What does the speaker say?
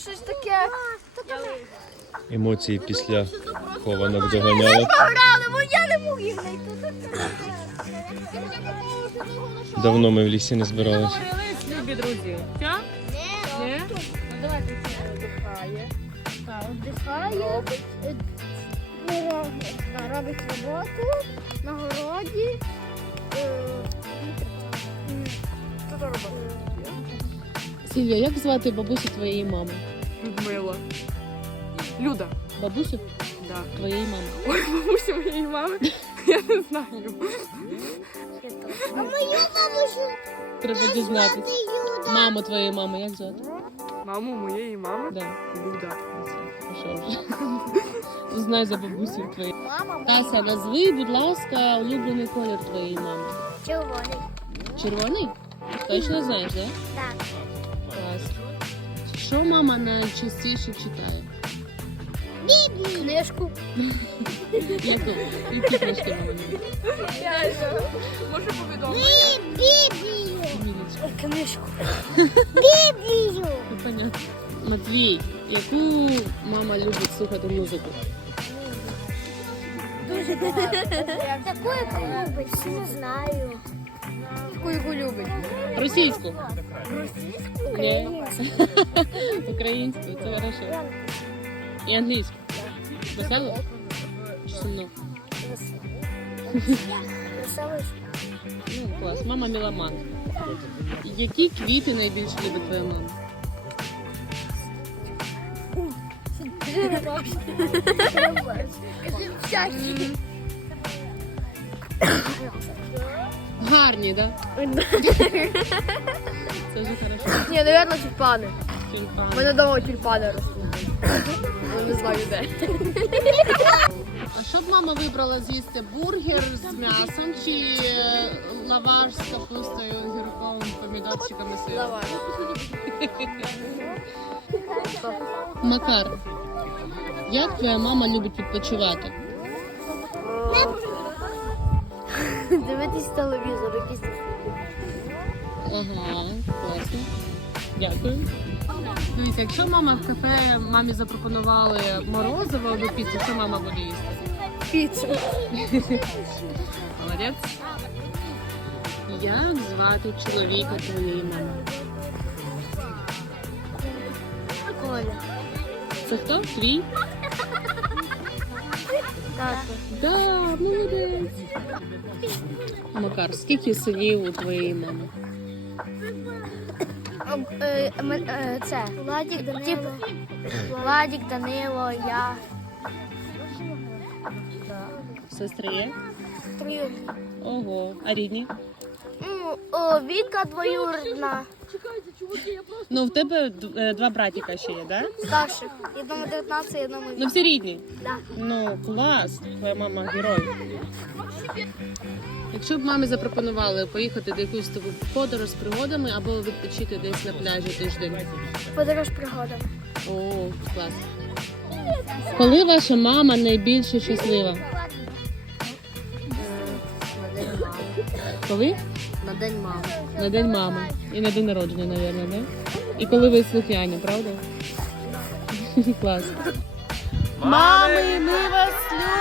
Щось таке. Емоції після хованок доганяли. Пограли, бо я не мог їх знайти. Давно ми в лісі не збиралися. Любі друзі. Ні? Ну давайте вдихає. Так. Робить. Робить роботу на городі. Сільвія, як звати бабусю твоєї мами? Людмила. Люда. Бабусю Да. твоєї мами. Ой, бабуся моєї мами. Я не знаю. А мою бабусю Треба дізнатися. Маму твоєї мами, як звати? Маму моєї мами. Да. Люда. А що вже? Знай за бабусю твоєї. Мама Тася, назви, будь ласка, улюблений колір твоєї мами. червоний. Червоний? Точно знаєш, так? Так. Клас. Що мама найчастіше читає? Книжку. Яку? Які книжки мама любить? Може повідомити? Біблію. Мілічка. Книжку. Біблію. Ну, понятно. Матвій, яку мама любить слухати музику? Дуже багато. Таку, яку любить, всі не знаю. Таку, яку любить. Російську. Російську? Українську. Українську, це хорошо. І англійську. Весело? Чи. Ну, клас. Мама меломан. Які квіти найбільше любить твоя мама? Всякі. Гарні. Да? Це вже хорошо. Ні, напевно, тюльпани. Тюльпани. мене вдома тюльпани ростуть. Не знаю де. А що б мама вибрала з'їсти? Бургер з м'ясом чи е, лаваш з капустою, гірком, помідорчиками сиром? Давай. Макар, як твоя мама любить відпочивати? Дивитись телевізор, якийсь. Ага, класно. Дякую. Дивіться, якщо мама в кафе мамі запропонували морозиво або піцу, що мама буде їсти? Піцу. Молодець. Як звати чоловіка твоєї мами? Коля. Це хто? Твій? Да, молодець. Макар, скільки синів у твоєї мами? Е, Це. Владік Данило. Владік, Данило, я. Сестри є? Три. Ого. А рідні? Ну, о, Віка двоюрідна. Ну, в тебе д- е, два братіка ще є, да? Старших. Одному 19, одному Ну, всі рідні. Да. Ну, клас. Твоя мама герой. Якщо б мамі запропонували поїхати до якусь таку подорож з пригодами або відпочити десь на пляжі тиждень. Подорож пригодами. О, клас. Коли ваша мама найбільше щаслива? Коли? На день мами. На день мами. І на день народження, мабуть, да? І коли ви слухняні, правда? Клас. Мами, ми вас любимо!